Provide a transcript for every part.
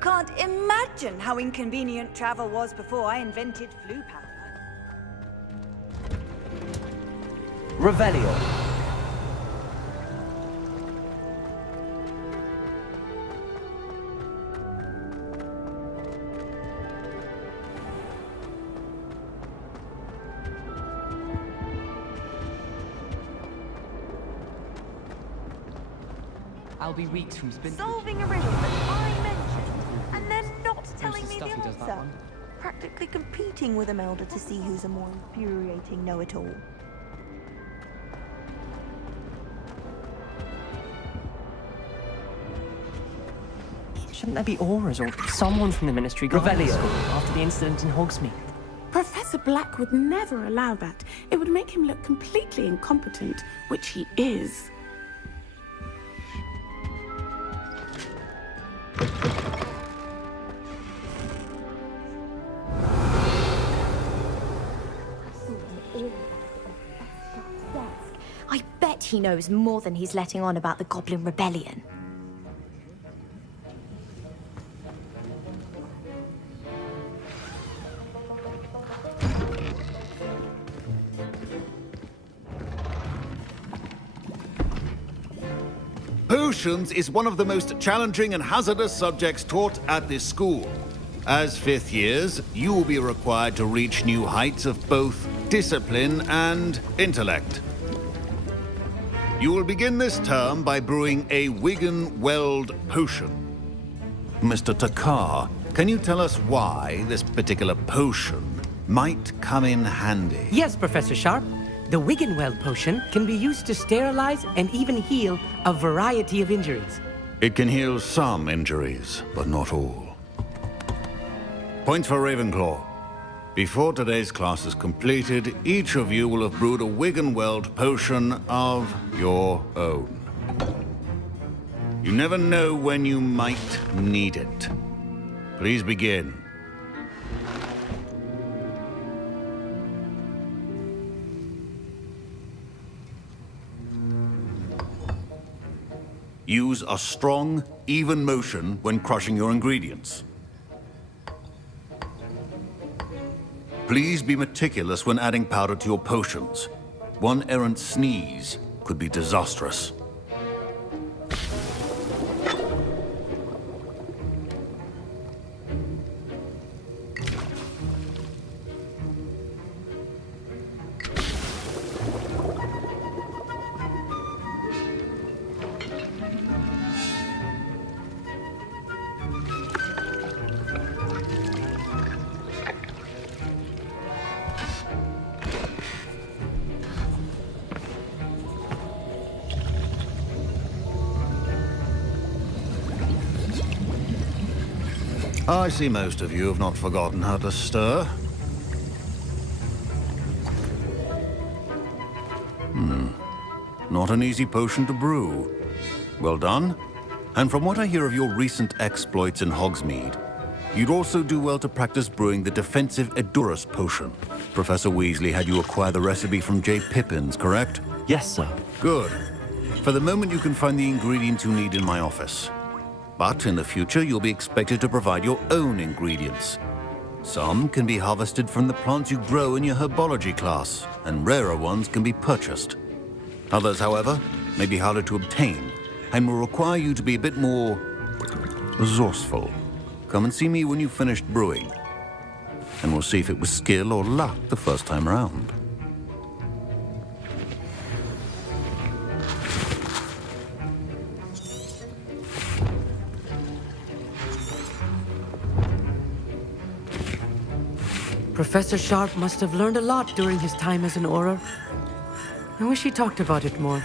can't imagine how inconvenient travel was before I invented flu powder. Revelio. I'll be weeks from spin. Solving a riddle that I mentioned, and then not telling me the stuff he does that answer. one. Practically competing with Imelda to see who's a more infuriating know-it-all. Shouldn't there be auras or someone from the Ministry guarding the school after the incident in Hogsmeade? Professor Black would never allow that. It would make him look completely incompetent, which he is. I bet he knows more than he's letting on about the Goblin Rebellion. Potions is one of the most challenging and hazardous subjects taught at this school. As fifth years, you will be required to reach new heights of both discipline and intellect. You will begin this term by brewing a Wigan-Weld potion. Mr. Takar, can you tell us why this particular potion might come in handy? Yes, Professor Sharp. The Wiggenweld potion can be used to sterilize and even heal a variety of injuries. It can heal some injuries, but not all. Points for Ravenclaw. Before today's class is completed, each of you will have brewed a Wiggenweld potion of your own. You never know when you might need it. Please begin. Use a strong, even motion when crushing your ingredients. Please be meticulous when adding powder to your potions. One errant sneeze could be disastrous. I see most of you have not forgotten how to stir. Not an easy potion to brew. Well done. And from what I hear of your recent exploits in Hogsmeade, you'd also do well to practice brewing the defensive Edurus potion. Professor Weasley had you acquire the recipe from J. Pippins, correct? Yes, sir. Good. For the moment, you can find the ingredients you need in my office. But in the future, you'll be expected to provide your own ingredients. Some can be harvested from the plants you grow in your herbology class, and rarer ones can be purchased. Others, however, may be harder to obtain, and will require you to be a bit more resourceful. Come and see me when you've finished brewing, and we'll see if it was skill or luck the first time around. Professor Sharp must have learned a lot during his time as an Auror. I wish he talked about it more.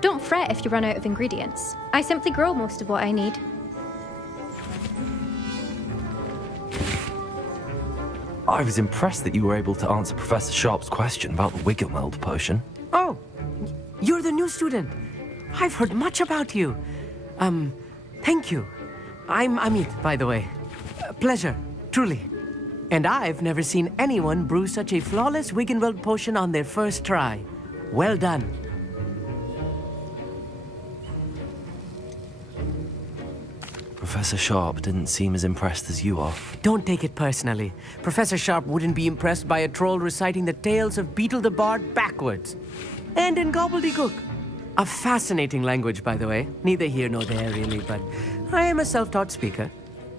Don't fret if you run out of ingredients. I simply grow most of what I need. I was impressed that you were able to answer Professor Sharp's question about the Wiggenweld potion. Oh, you're the new student. I've heard much about you. Thank you. I'm Amit, by the way. Pleasure, truly. And I've never seen anyone brew such a flawless Wiggenweld potion on their first try. Well done. Professor Sharp didn't seem as impressed as you are. Don't take it personally. Professor Sharp wouldn't be impressed by a troll reciting the tales of Beetle the Bard backwards. And in gobbledygook. A fascinating language, by the way. Neither here nor there, really, but I am a self-taught speaker.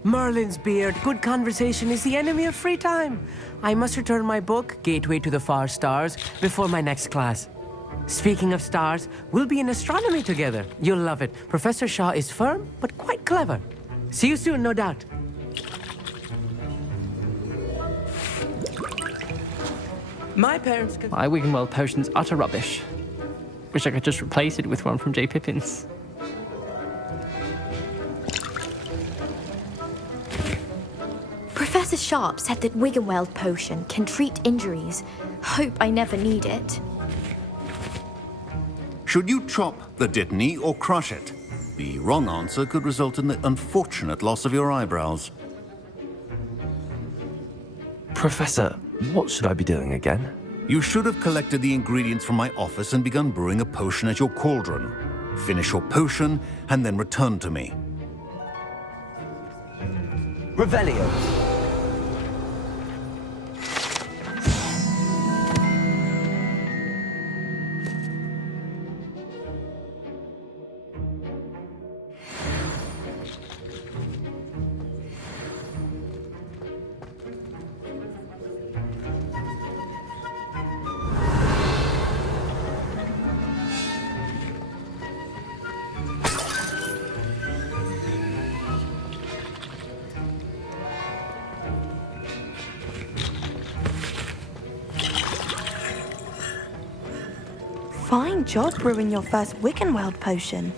Merlin's beard, good conversation is the enemy of free time. I must return my book, Gateway to the Far Stars, before my next class. Speaking of stars, we'll be in astronomy together. You'll love it. Professor Shaw is firm, but quite clever. See you soon, no doubt. My parents could... My Wiggenweld potion's utter rubbish. Wish I could just replace it with one from J. Pippin's. Professor Sharp said that Wiggenweld potion can treat injuries. Hope I never need it. Should you chop the Dittany or crush it? The wrong answer could result in the unfortunate loss of your eyebrows. Professor, what should I be doing again? You should have collected the ingredients from my office and begun brewing a potion at your cauldron. Finish your potion and then return to me. Revelio. Fine job brewing your first Wiggenweld potion.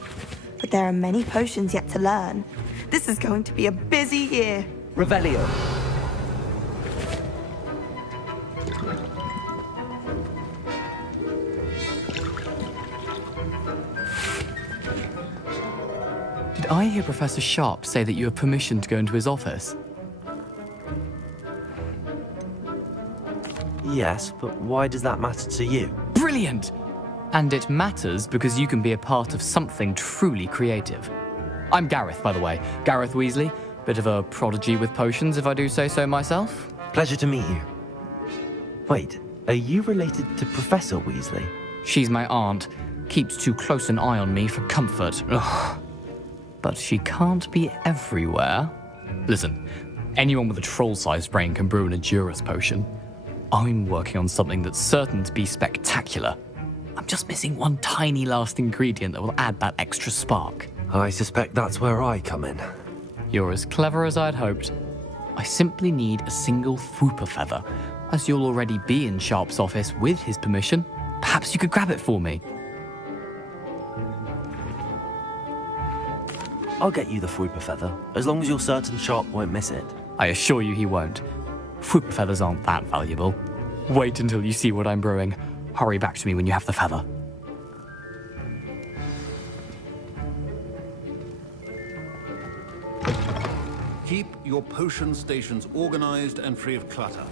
But there are many potions yet to learn. This is going to be a busy year. Revelio. Did I hear Professor Sharp say that you have permission to go into his office? Yes, but why does that matter to you? Brilliant! And it matters because you can be a part of something truly creative. I'm Gareth, by the way. Gareth Weasley. Bit of a prodigy with potions, if I do say so myself. Pleasure to meet you. Wait, are you related to Professor Weasley? She's my aunt. Keeps too close an eye on me for comfort. Ugh. But she can't be everywhere. Listen, anyone with a troll-sized brain can brew an Edurus potion. I'm working on something that's certain to be spectacular. I'm just missing one tiny last ingredient that will add that extra spark. I suspect that's where I come in. You're as clever as I'd hoped. I simply need a single Fwooper feather. As you'll already be in Sharp's office with his permission, perhaps you could grab it for me. I'll get you the Fwooper feather, as long as you're certain Sharp won't miss it. I assure you he won't. Fwooper feathers aren't that valuable. Wait until you see what I'm brewing. Hurry back to me when you have the feather. Keep your potion stations organized and free of clutter.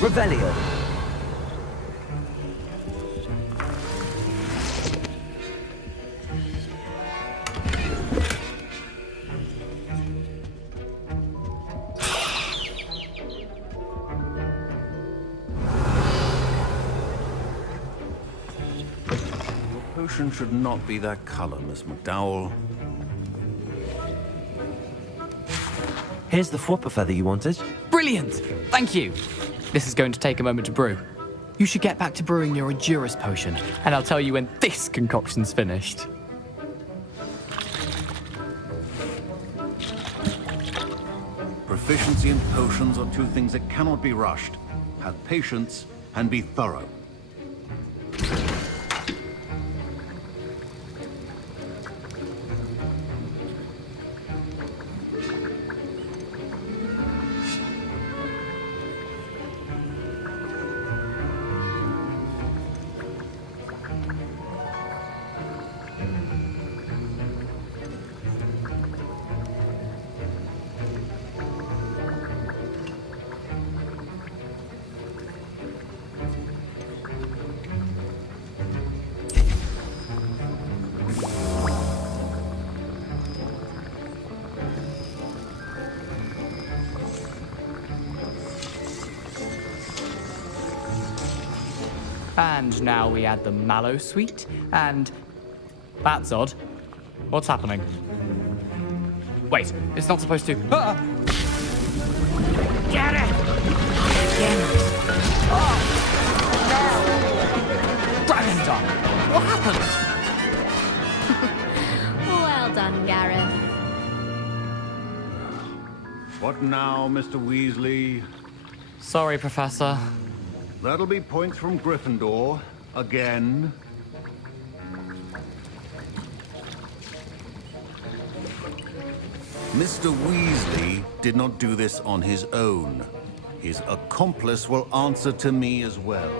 Revelio. Your potion should not be that color, Miss McDowell. Here's the Fwooper feather you wanted. Brilliant! Thank you! This is going to take a moment to brew. You should get back to brewing your Edurus potion, and I'll tell you when this concoction's finished. Proficiency in potions are two things that cannot be rushed. Have patience and be thorough. And now we add the mallow sweet, and... That's odd. What's happening? Wait, it's not supposed to... Ah! Get it! Dragon done! What happened? Well done, Gareth. What now, Mr. Weasley? Sorry, Professor. That'll be points from Gryffindor. Again. Mr. Weasley did not do this on his own. His accomplice will answer to me as well.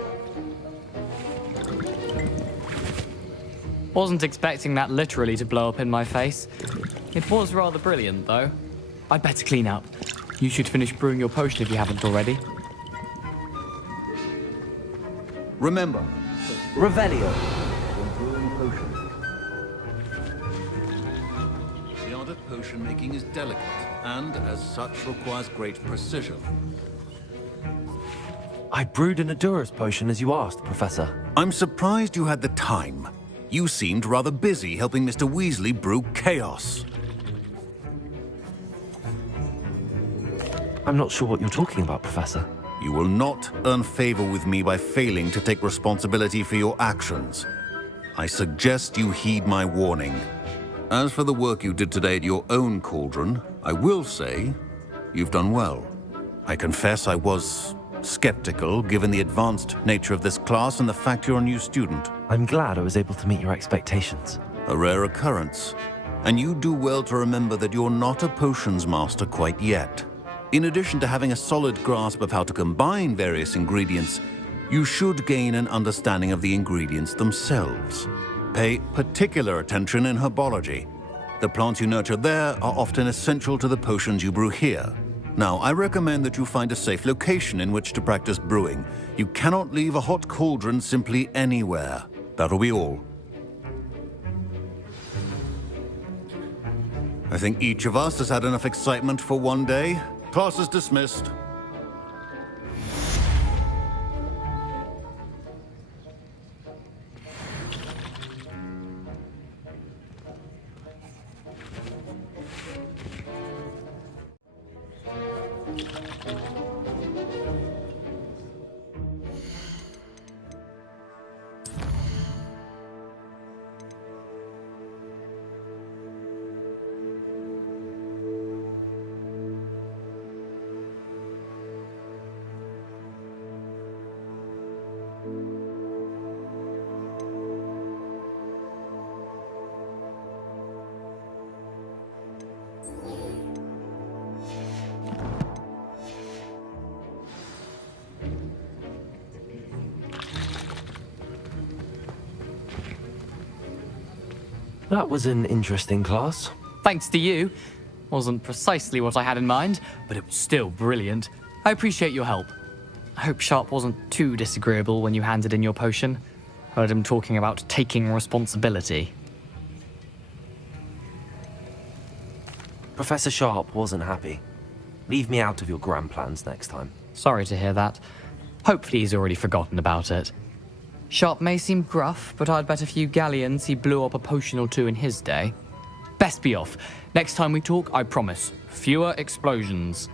Wasn't expecting that literally to blow up in my face. It was rather brilliant, though. I'd better clean up. You should finish brewing your potion if you haven't already. Remember, Revelio. when brewing potions. The art of potion making is delicate, and as such requires great precision. I brewed an Adura's potion as you asked, Professor. I'm surprised you had the time. You seemed rather busy helping Mr. Weasley brew chaos. I'm not sure what you're talking about, Professor. You will not earn favor with me by failing to take responsibility for your actions. I suggest you heed my warning. As for the work you did today at your own cauldron, I will say you've done well. I confess I was skeptical, given the advanced nature of this class and the fact you're a new student. I'm glad I was able to meet your expectations. A rare occurrence. And you do well to remember that you're not a potions master quite yet. In addition to having a solid grasp of how to combine various ingredients, you should gain an understanding of the ingredients themselves. Pay particular attention in herbology. The plants you nurture there are often essential to the potions you brew here. Now, I recommend that you find a safe location in which to practice brewing. You cannot leave a hot cauldron simply anywhere. That'll be all. I think each of us has had enough excitement for one day. Class is dismissed. That was an interesting class. Thanks to you. Wasn't precisely what I had in mind, but it was still brilliant. I appreciate your help. I hope Sharp wasn't too disagreeable when you handed in your potion. Heard him talking about taking responsibility. Professor Sharp wasn't happy. Leave me out of your grand plans next time. Sorry to hear that. Hopefully he's already forgotten about it. Sharp may seem gruff, but I'd bet a few galleons he blew up a potion or two in his day. Best be off. Next time we talk, I promise, fewer explosions.